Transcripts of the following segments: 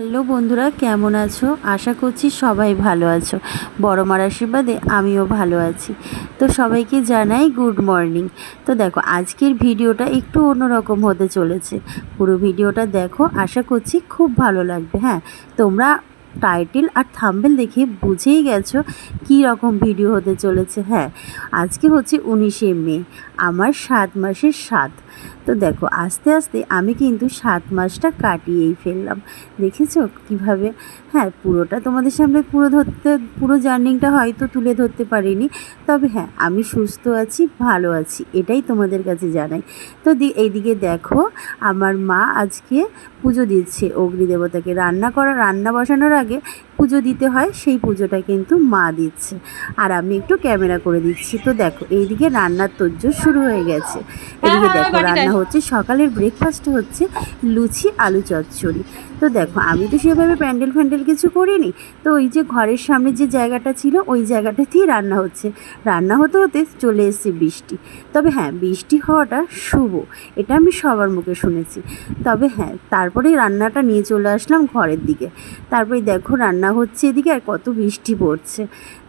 Hello বন্ধুরা, কেমন আছো? আশা করছি সবাই ভালো আছো। বড় মার আশীর্বাদে আমিও ভালো আছি। তো সবাইকে জানাই গুড মর্নিং। তো দেখো, আজকের ভিডিওটা একটু অন্যরকম হতে চলেছে। পুরো ভিডিওটা দেখো, আশা করছি খুব ভালো লাগবে। হ্যাঁ, তোমরা টাইটেল আর থাম্বনেল দেখে বুঝেই গেছো কী রকম ভিডিও হতে চলেছে। হ্যাঁ, আজকে হচ্ছে 19শে মে, আমার 7 মাসের স্বাদ। তো দেখো, আস্তে আস্তে আমি কিন্তু 7 মাসটা কাটিয়েই ফেললাম। দেখেছো কীভাবে? হ্যাঁ, পুরোটা তোমাদের সামনে পুরো জার্নিটা হয়তো তুলে ধরতে পারিনি, তবে হ্যাঁ, আমি সুস্থ আছি, ভালো আছি, এটাই তোমাদের কাছে জানাই। তো এইদিকে দেখো, আমার মা আজকে পুজো দিচ্ছে অগ্নিদেবতাকে। রান্না বসানোর আগে পুজো দিতে হয়, সেই পুজোটা কিন্তু মা দিচ্ছে, আর আমি একটু ক্যামেরা করে দিচ্ছি। তো দেখো, এইদিকে রান্নার তোড়জোড় শুরু হয়ে গেছে। এদিকে দেখো, রান্না হচ্ছে, সকালের ব্রেকফাস্টে হচ্ছে লুচি আলু চচ্চড়ি। তো দেখো, আমি তো সেভাবে প্যান্ডেল কিছু করিনি। তো ওই যে ঘরের সামনে যে জায়গাটা ছিল, ওই জায়গাটাতেই রান্না হচ্ছে। রান্না হতে হতে চলে এসেছে বৃষ্টি। তবে হ্যাঁ, বৃষ্টি হওয়াটা শুভ, এটা আমি সবার মুখে শুনেছি। তবে হ্যাঁ, তারপরেই রান্নাটা নিয়ে চলে আসলাম ঘরের দিকে। তারপরে দেখো, রান্না হচ্ছে এদিকে, আর কত বৃষ্টি পড়ছে।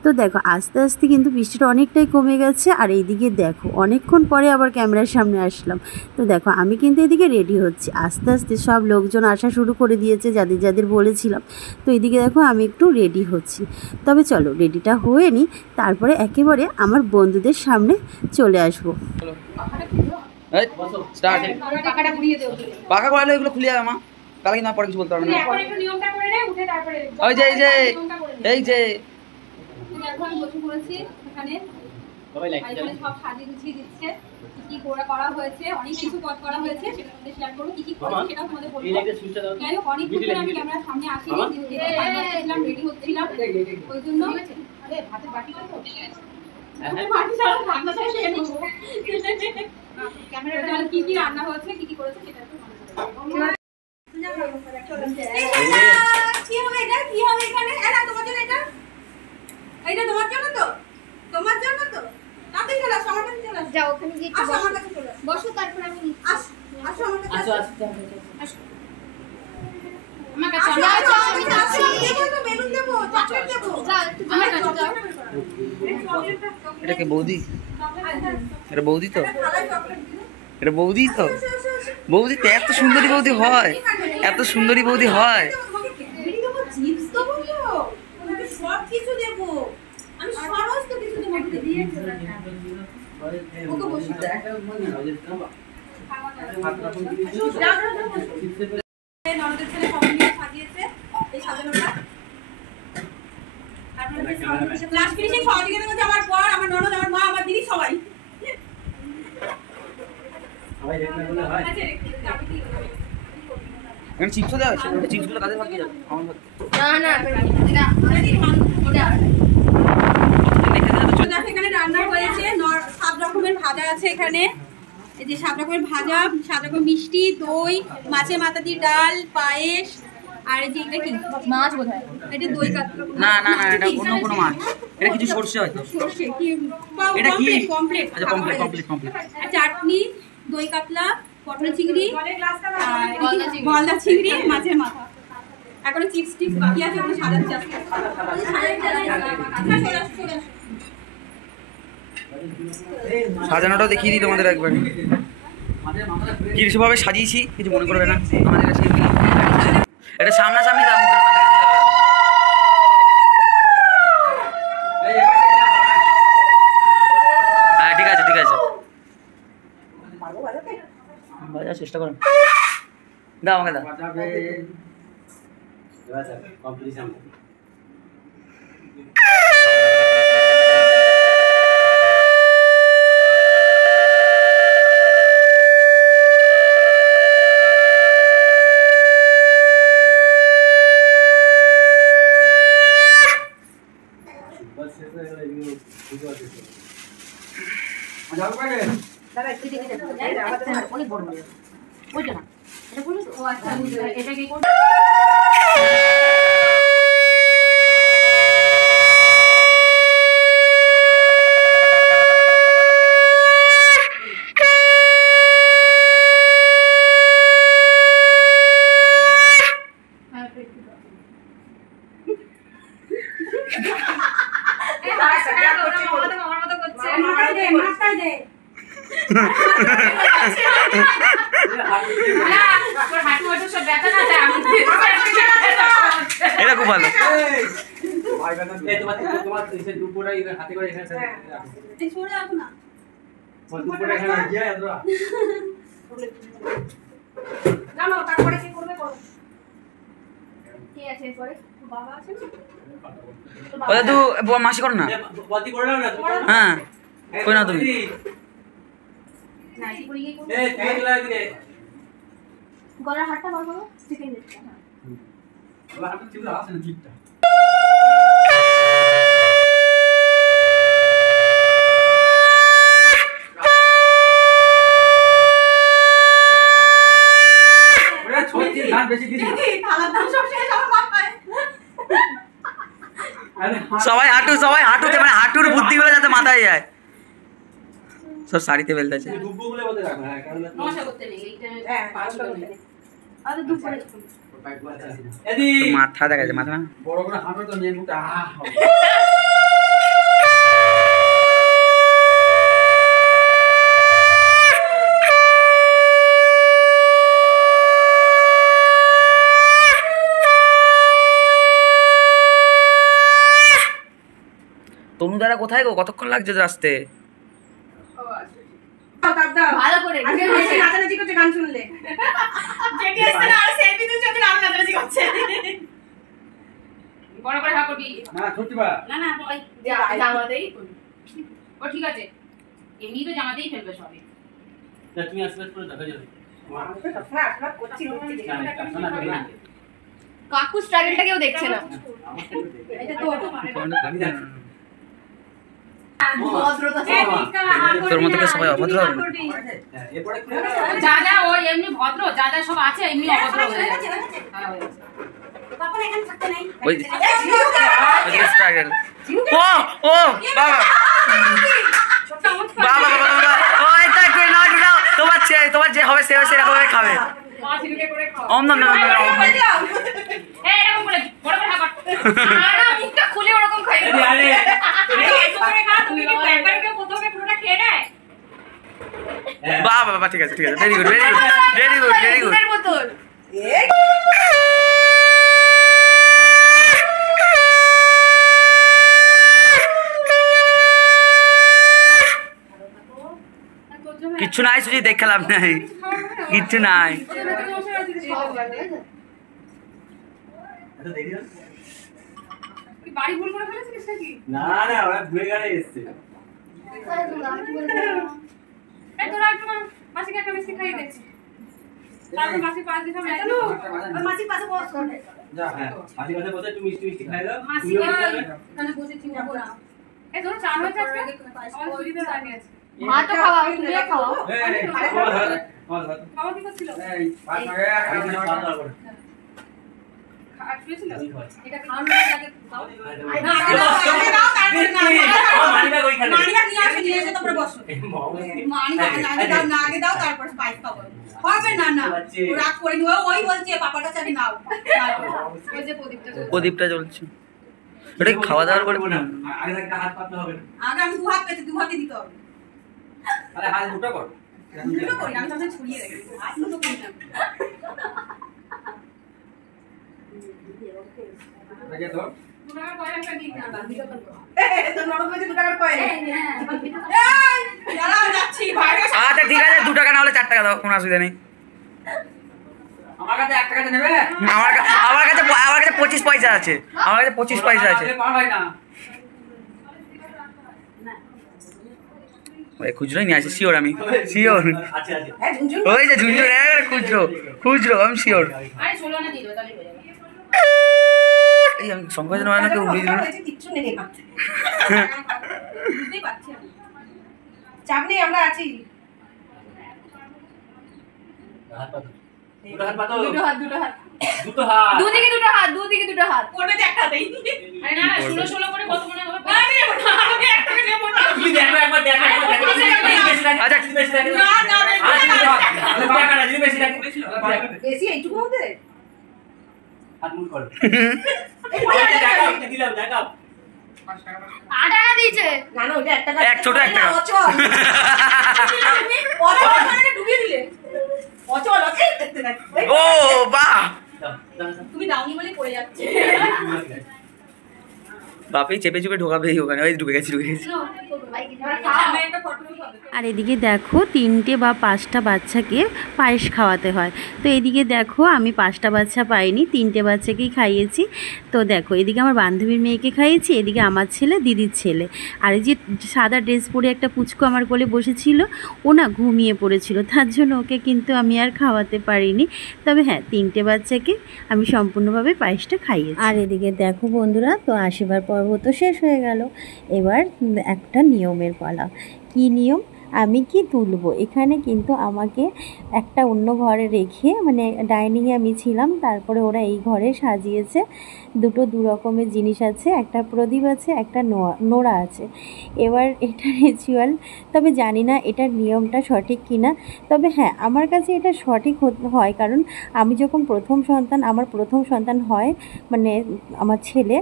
তো দেখো, আস্তে আস্তে কিন্তু বৃষ্টিটা অনেকটাই কমে গেছে। আর এইদিকে দেখো, অনেকক্ষণ পরে আবার ক্যামেরার সামনে আসলাম। তো দেখো, আমি কিন্তু এদিকে রেডি হচ্ছি। আস্তে আস্তে সব লোকজন আসা শুরু করে দিয়েছে, যাদের বলেছিলাম। তো এইদিকে দেখো, আমি একটু রেডি হচ্ছি। তবে চলো, রেডিটা হয়ে নিই, তারপরে একেবারে আমার বন্ধুদের সামনে চলে আসবো। পাকা করালে এগুলো খুলে যাবে মা, তাহলে কিন্তু পরে কিছু বলতে পারবে না। এই যে সব সাজিয়ে গুছিয়ে দিচ্ছে, কি করা হয়েছে, অনেক কিছু করা হয়েছে, সেটার মধ্যে শেয়ার করবো। কি করেছি সেটাও তোমাদের বলবো। যাই হোক, অনেকক্ষণ ধরে আমি ক্যামেরার সামনে আসিনি, যেহেতু রেডি হচ্ছিলাম, ওই জন্য কি কি রান্না হয়েছে, কি কি করেছে সেটা একটু কি হবে এটা, কি হবে এখানে? এটা তোমার জন্য, এটা তোমার জন্য তো, তোমার জন্য তো। তাতে চলে আসো, আমার কাছে চলে আসো। যাও, ওখানে গিয়ে একটু আমার কাছে চলে আসো। বসো, তারপর আমি আসো আমার কাছে। আসো আসো আমার কাছে। যাও, আমি যাচ্ছি। দেবো তো, বেলুন দেবো, চকলেট দেবো। যাও, একটু আমার কাছে যাও। এটা কি বৌদি? এটা বৌদি তো, এটা বৌদি তো। বৌদি তো এত সুন্দরী বৌদি হয়, এত সুন্দরী বৌদি হয়। চিপস দেবো তো, তোমাকে সব কিছু দেবো, আমি সমস্ত কিছু তোমাকে দিয়ে চলে আসবো। ওকে বসে ননদের ছেলে সবাই মিলে সাজিয়েছে এই সাজানোটা। লাস্ট ফিনিশিং সহযোগিতা করছে আমার বর, আমার ননদ, আমার মা, আমার দিদি, সবাই। এখানে চিপসও দেওয়া আছে, চিপসগুলো কাদের ভাগে যাবে? আমার ভাগে না, এখানে রান্না হয়েছে 7 রকমের ভাজা আছে এখানে। এই যে 7 রকমের ভাজা, 7 রকম মিষ্টি, দই, মাছের মাথা দিয়ে ডাল, পায়েস, আর এই যে এটা কি মাছ বোধহয়, এটা দই কাতলা। না, এটা অন্য কোনো মাছ। এটা কিছু সরষে হয়তো। সরষে কি? এটা কি? কমপ্লিট। আচ্ছা, কমপ্লিট। আর চাটনি, দই কাতলা, পটল চিংড়ি, আর গলদা চিংড়ি, মাছের মাথা। এখন চিপস বাকি আছে, ওগুলো সাজাচ্ছি আস্তে আস্তে। সাজানোটাও দেখিয়ে দিই তোমাদের একবার, কিরকমভাবে সাজিয়েছি, কিছু মনে করবে না। আমাদের কাছে এটা সামনাসামনি দাম। হ্যাঁ, ঠিক আছে বাজার চেষ্টা করুন। দাও আমাকে, দাও। অনেক বড় ওইটা না, এটা বলুন তো। ও আচ্ছা, এটা কি করব? এটা খুব ভালো। মাসি করো না। হ্যাঁ কই না তুমি গলার হাতটা বার করো চিকেন সবাই হাঁটুতে মানে হাঁটুর বুদ্ধিগুলো যাতে মাথায় যায়। সব শাড়িতে বেলতেছে। মাথা দেখা যাচ্ছে, মাথা বড় করে হাঁটো তো নিয়ে মুখটা তনুদারা কোথায় গো? কতক্ষণ লাগছে আসতে? ভালো করে নাচানাচি করছে গান শুনলে যেটি আসছে না আর সেলফি তুলছে তুই আমি নাচানাচি করছে বড় করে হাঁ করবি না ছোট্টি বা না ওই জামাতেই ও ঠিক আছে এমনি তো জামাতেই ফেলবে সবে তুমি আসলে করে দেখা যাবে কাকু স্ট্রাগলটা কেউ দেখছে না এটা তো তোর মতো সবাই অভদ্র যা যা ও এমনি ভদ্র যা যা সব আছে এমনি অভদ্র হয়ে যাচ্ছে তখন এখানে থাকতে নাই ওই স্ট্রাগল ও বাবা বাবা ওই তা কই না না তোমার যে হবে সে এরকম করে খাবে ওম না এই এরকম করে বড় করে হাঁক আর মুখটা খুলে ওরকম খাই আরে এরকম করে খা তুমি কি একবার কে প্রথমে পুরোটা খেয়ে নেয় বাবা ঠিক আছে ভেরি গুড বোতল কিচ্ছু নাই সুজি দেখালাম নাই কিচ্ছু নাই বাড়ি ভুল করে ফেলেছিস নাকি না ওরা ঘুরে গেলে এসেছে এই তোরা একটু মাসিকে একটা মিষ্টি খাইয়ে দে তারপর মাসি পাঁচ দিন আমরা চলো মাসি পাশে বস যা হ্যাঁ মাসি পাশে বসে একটু মিষ্টি খাই দাও মাসি এখানে বসে চিন্তা না এই ধরো চা হয়েছে আজকে আমার সুবিধা লাগে আছে মা তো খাওয়া তুমিও খাওয়া খাওয়া কি করছিল এই পাঁচ টাকা খাওয়া করে আসছিল এটা খাওয়ানোর আগে দাও না আগে দাও তারপর না মানিব্যাগ ওইখানে মানিব্যাগ নিয়ে আসো নিয়ে এসে তারপর বসো মানিব্যাগ না আগে দাও তারপর স্পাইস খাবো হবে না ও রাগ করে নিও ওই বলছে পাপার কাছে আগে নাও ওই যে প্রদীপটা জ্বলছে এটা খাওয়া দাওয়ার পরে না আগে একটা হাত পাততে হবে আগে আমি দু হাত পেতে দু হাতে দিতে হবে আরে হাত দুটো কর দুটো করি আমি তাহলে ছড়িয়ে রাখি হাত দুটো করি না আগে ধর 2 টাকা কয়েন একটা দিই না তো নরম হয়েছে 2 টাকার কয়েন এই দাঁড়াও যাচ্ছি ভাইরা আচ্ছা ঠিক আছে 2 টাকা না হলে 4 টাকা দাও কোনো অসুবিধা নেই আমার কাছে 1 টাকা নেবে আমার কাছে 25 পয়সা আছে আমার কাছে 25 পয়সা আছে পার হয় না ওই খুচরোই নিয়ে আসি শিওর আমি শিওর আচ্ছা হ্যাঁ ঝুনঝুন ওই যে ঝুনঝুন খুচরো আমি শিওর আরে 16 না দিল তাহলে হয়ে যাবে এই আমি সংকোচন হয় না কেউ উড়িয়ে দিল কিচ্ছু নেই পাচ্ছে বুঝতেই পারছি আমি চাপ নেই আমরা আছি হাত পাতো দুটো হাত পাতো দুটো হাত দুটো হাত দুদিকে দুটো হাত করবে তো একটা হাতেই আরে না 16 করে কত মনে হবে আমি একটা নেব না তুমি দেখো একবার দেখো আচ্ছা বেশি দেখো না টাকা না বেশি দেখো বেশি এইটুকু মধ্যে হাত মুখ করো এই দেখাও দিলাম দেখাও 8 টাকা দিয়েছে। এক ছোট একটা ও বাহ তুমি দাওনি বলে পড়ে যাচ্ছে। বাপি চেপে চুপে ঢোকাবেই ওখানে, ওই ঢুকে গেছি। আর এদিকে দেখো 3টে বা 5টা বাচ্চাকে পায়েস খাওয়াতে হয়। তো এদিকে দেখো আমি 5টা বাচ্চা পাইনি, 3টে বাচ্চাকেই খাইয়েছি। তো দেখো এদিকে আমার বান্ধবীর মেয়েকে খাইয়েছি, এদিকে আমার ছেলে, দিদির ছেলে। আর এই যে সাদা ড্রেস পরে একটা পুচকু আমার কোলে বসেছিল, ও না ঘুমিয়ে পড়েছিল, তার জন্য ওকে কিন্তু আমি আর খাওয়াতে পারিনি। তবে হ্যাঁ 3টে বাচ্চাকে আমি সম্পূর্ণভাবে পায়েসটা খাইয়েছি। আর এদিকে দেখো বন্ধুরা, তো আসিবার পর্ব তো শেষ হয়ে গেল। এবার একটা নিয়মের পালা। কি নিয়ম? আমি কি তুলবো, এখানে কিন্তু আমাকে একটা অন্য ঘরে রেখে, মানে ডাইনিংয়ে আমি ছিলাম, তারপরে ওরা এই ঘরে সাজিয়েছে। দু রকমের জিনিস আছে, একটা প্রদীপ আছে, একটা নোড়া আছে। এবার এটা রিচুয়াল, তবে জানি না এটার নিয়মটা সঠিক কিনা। তবে হ্যাঁ আমার কাছে এটা সঠিক হয়, কারণ আমি যখন আমার প্রথম সন্তান হয়, মানে আমার ছেলে,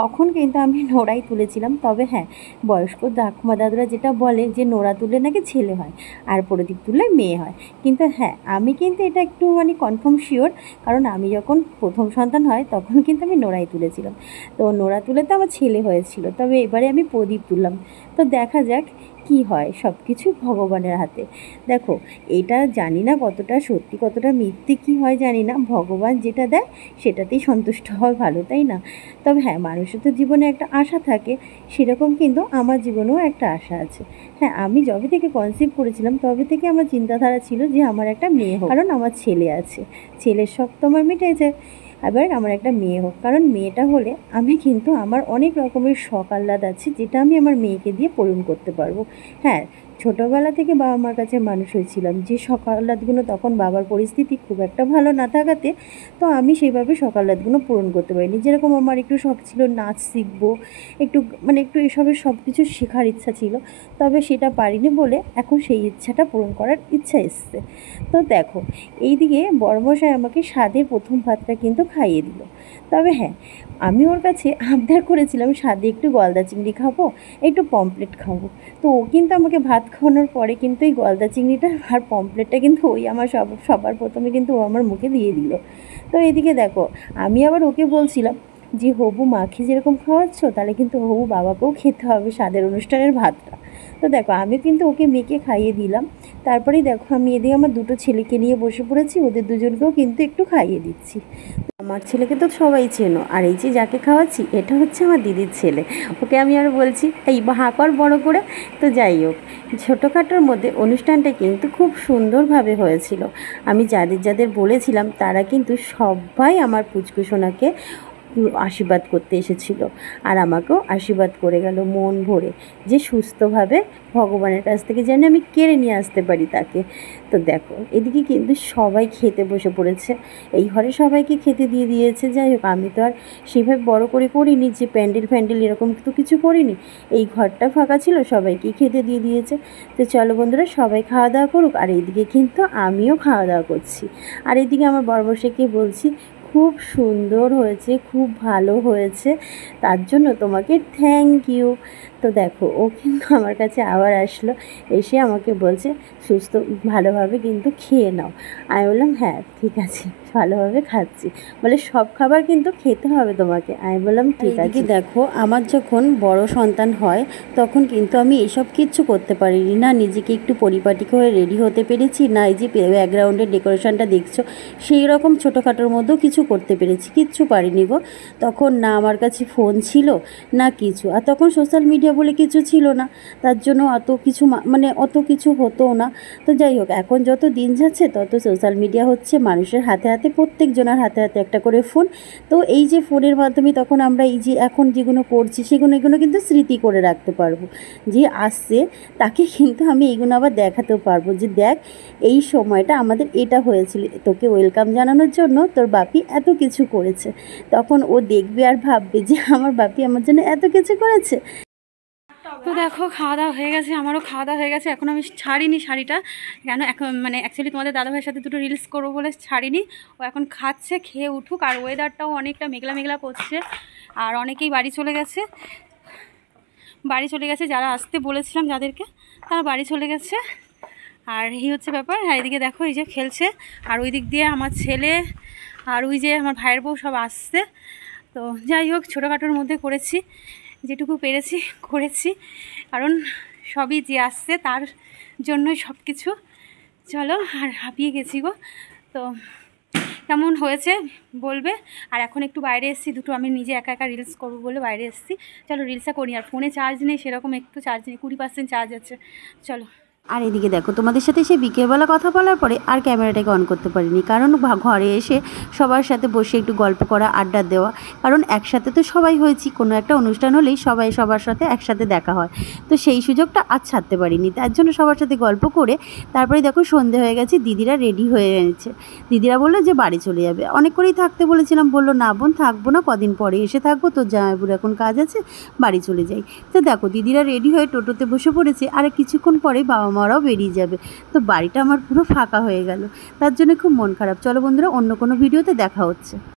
তখন কিন্তু আমি নোড়াই তুলেছিলাম। তবে হ্যাঁ বয়স্ক ঠাকুমা দাদুরা যেটা বলে যে নোড়া তুলে নাকি ছেলে হয় আর প্রদীপ তুললে মেয়ে হয়, কিন্তু হ্যাঁ আমি কিন্তু এটা একটু মানে কনফার্ম শিওর, কারণ আমি যখন প্রথম সন্তান হয় তখন কিন্তু আমি নোড়াই তুলেছিলাম। তো নোড়া তুলে তো আমার ছেলে হয়েছিল, তবে এবারে আমি প্রদীপ তুললাম। তো দেখা যাক কি হয়, সব কিছু ভগবানের হাতে। দেখো এটা জানি না কতটা সত্যি কতটা মিথ্যে, কী হয় জানি না, ভগবান যেটা দেয় সেটাতেই সন্তুষ্ট হওয়া ভালো, তাই না? তবে হ্যাঁ মানুষের তো জীবনে একটা আশা থাকে, সেরকম কিন্তু আমার জীবনেও একটা আশা আছে। হ্যাঁ আমি যবে থেকে কনসিভ করেছিলাম তবে থেকে আমার চিন্তাধারা ছিল যে আমার একটা মেয়ে হোক, কারণ আমার ছেলে আছে, ছেলের শখ তো আমার মিটেছে, এবার আমার একটা মেয়ে হোক, কারণ মেয়েটা হলে আমি কিন্তু আমার অনেক রকমের শখ আহ্লাদ আছে যেটা আমি আমার মেয়েকে দিয়ে পূরণ করতে পারবো। হ্যাঁ ছোটোবেলা থেকে বাবা মার কাছে মানুষ হয়েছিলাম, যে শখ আহ্লাদগুলো তখন বাবার পরিস্থিতি খুব একটা ভালো না থাকাতে তো আমি সেইভাবে শখ আহ্লাদগুলো পূরণ করতে পারিনি। যেরকম আমার একটু শখ ছিল নাচ শিখবো, একটু এসবের সব কিছু শেখার ইচ্ছা ছিল, তবে সেটা পারিনি বলে এখন সেই ইচ্ছাটা পূরণ করার ইচ্ছা এসছে। তো দেখো এইদিকে বড়মশাই আমাকে স্বাদের প্রথম ভাতটা কিন্তু খাইয়ে দিল। তবে হ্যাঁ আমি ওর কাছে আবদার করেছিলাম স্বাদে একটু গলদা চিংড়ি খাবো, একটু পমফ্লেট খাবো। তো ও কিন্তু আমাকে ভাত খাওয়ানোর পরে কিন্তু এই গলদা চিংড়িটা আর পমফ্লেটটা কিন্তু ওই আমার সবার প্রথমে কিন্তু ও আমার মুখে দিয়ে দিল। তো এদিকে দেখো আমি আবার ওকে বলছিলাম যে হবু মাকে যেরকম খাওয়াচ্ছ তাহলে কিন্তু হবু বাবাকেও খেতে হবে স্বাদের অনুষ্ঠানের ভাতটা। তো দেখো আমি কিন্তু ওকে মেখে খাইয়ে দিলাম। তারপরেই দেখো আমি এদিকে আমার 2টো ছেলেকে নিয়ে বসে পড়েছি, ওদের দুজনকেও কিন্তু একটু খাইয়ে দিচ্ছি। আমার ছেলেকে তো সবাই চেনো, আর এই যে যাকে খাওয়াচ্ছি এটা হচ্ছে আমার দিদির ছেলে। ওকে আমি আর বলছি এই হাঁ কর বড় করে। তো যাই হোক ছোটোখাটোর মধ্যে অনুষ্ঠানটা কিন্তু খুব সুন্দরভাবে হয়েছিল। আমি যাদের বলেছিলাম তারা কিন্তু সবাই আমার পুচকু সোনাকে আশীর্বাদ করতে এসেছিল, আর আমাকেও আশীর্বাদ করে গেল মন ভরে, যে সুস্থভাবে ভগবানের কাছ থেকে যেন আমি কেড়ে নিয়ে আসতে পারি তাকে। তো দেখো এদিকে কিন্তু সবাই খেতে বসে পড়েছে, এই ঘরে সবাইকে খেতে দিয়ে দিয়েছে। যাই হোক আমি তো আর সেভাবে বড় করে করিনি, যে প্যান্ডেল এরকম তো কিছু করিনি, এই ঘরটা ফাঁকা ছিল সবাইকে খেতে দিয়ে দিয়েছে। তো চলো বন্ধুরা সবাই খাওয়া দাওয়া করুক, আর এইদিকে কিন্তু আমিও খাওয়া দাওয়া করছি। আর এইদিকে আমার বড়মশাইকে বলছি খুব সুন্দর হয়েছে, খুব ভালো হয়েছে, তার জন্য তোমাকে থ্যাংক ইউ। তো দেখো ও কিন্তু আমার কাছে আবার আসলো, এসে আমাকে বলছে সুস্থ ভালোভাবে কিন্তু খেয়ে নাও। আমি বললাম হ্যাঁ ঠিক আছে ভালোভাবে খাচ্ছি, বলে সব খাবার কিন্তু খেতে হবে তোমাকে। আমি বললাম ঠিক আছে। দেখো আমার যখন বড় সন্তান হয় তখন কিন্তু আমি এসব কিচ্ছু করতে পারিনি, না নিজেকে একটু পরিপাটি করে রেডি হতে পেরেছি, না এই যে ব্যাকগ্রাউন্ডের ডেকোরেশনটা দেখছো সেই রকম ছোটোখাটোর মধ্যেও কিছু করতে পেরেছি, কিচ্ছু পারিনি গো। তখন না আমার কাছে ফোন ছিল না কিছু, আর তখন সোশ্যাল মিডিয়া বলে কিছু ছিল না, তার জন্য অত কিছু হতো না। তো যাই হোক এখন যত দিন যাচ্ছে তত সোশ্যাল মিডিয়া হচ্ছে মানুষের হাতে হাতে, প্রত্যেকজনের হাতে হাতে একটা করে ফোন। তো এই যে ফোনের মাধ্যমে তখন আমরা এই যে এখন যেগুলো করছি এগুলো কিন্তু স্মৃতি করে রাখতে পারবো, যে আসছে তাকে কিন্তু আমি এইগুলো আবার দেখাতেও পারবো যে দেখ এই সময়টা আমাদের এটা হয়েছিল, তোকে ওয়েলকাম জানানোর জন্য তোর বাপি এত কিছু করেছে। তখন ও দেখবে আর ভাববে যে আমার বাপি আমার জন্য এত কিছু করেছে। তো দেখো খাওয়া দাওয়া হয়ে গেছে, আমারও খাওয়া দাওয়া হয়ে গেছে। এখন আমি ছাড়িনি শাড়িটা, কেন এখন অ্যাকচুয়ালি তোমাদের দাদাভাইয়ের সাথে 2টো রিলস করবো বলে ছাড়িনি। ও এখন খাচ্ছে, খেয়ে উঠুক। আর ওয়েদারটাও অনেকটা মেঘলা মেঘলা করছে, আর অনেকেই বাড়ি চলে গেছে। বাড়ি চলে গেছে, যারা আসতে বলেছিলাম যাদেরকে তারা বাড়ি চলে গেছে। আর এই হচ্ছে ব্যাপার। আর এদিকে দেখো এই যে খেলছে, আর ওই দিক দিয়ে আমার ছেলে আর ওই যে আমার ভাইয়ের বউ সব আসছে। তো যাই হোক, ছোটোখাটোর মধ্যে করেছি, যেটুকু পেরেছি করেছি, কারণ সবই যে আসছে তার জন্যই সব কিছু। চলো, আর হাঁপিয়ে গেছি গো। তো কেমন হয়েছে বলবে। আর এখন একটু বাইরে এসেছি, দুটো আমি নিজে একা একা রিলস করবো বলে বাইরে এসেছি। চলো রিলসটা করি। আর ফোনে চার্জ নেই সেরকম, একটু চার্জ নেই, 20% চার্জ আছে। চলো। আর এদিকে দেখো, তোমাদের সাথে সে বিকেলবেলা কথা বলার পরে আর ক্যামেরাটাকে অন করতে পারিনি, কারণ ঘরে এসে সবার সাথে বসে একটু গল্প করা, আড্ডা দেওয়া। কারণ একসাথে তো সবাই হয়েছি, কোনো একটা অনুষ্ঠান হলেই সবাই সবার সাথে একসাথে দেখা হয়, তো সেই সুযোগটা আজ ছাড়তে পারিনি। তার জন্য সবার সাথে গল্প করে তারপরে দেখো সন্ধে হয়ে গেছে, দিদিরা রেডি হয়ে গেছে। দিদিরা বললো যে বাড়ি চলে যাবে, অনেক করেই থাকতে বলেছিলাম, বললো না বোন থাকবো না, কদিন পরে এসে থাকবো, তোর জামাইবুড়ো এখন কাজ আছে, বাড়ি চলে যাই। তো দেখো দিদিরা রেডি হয়ে টোটোতে বসে পড়েছে, আর কিছুক্ষণ পরে বাবা মারাও বেরিয়ে যাবে। তো বাড়িটা আমার পুরো ফাঁকা হয়ে গেল, তার জন্য খুব মন খারাপ। চলো বন্ধুরা, অন্য কোনো ভিডিওতে দেখা হচ্ছে।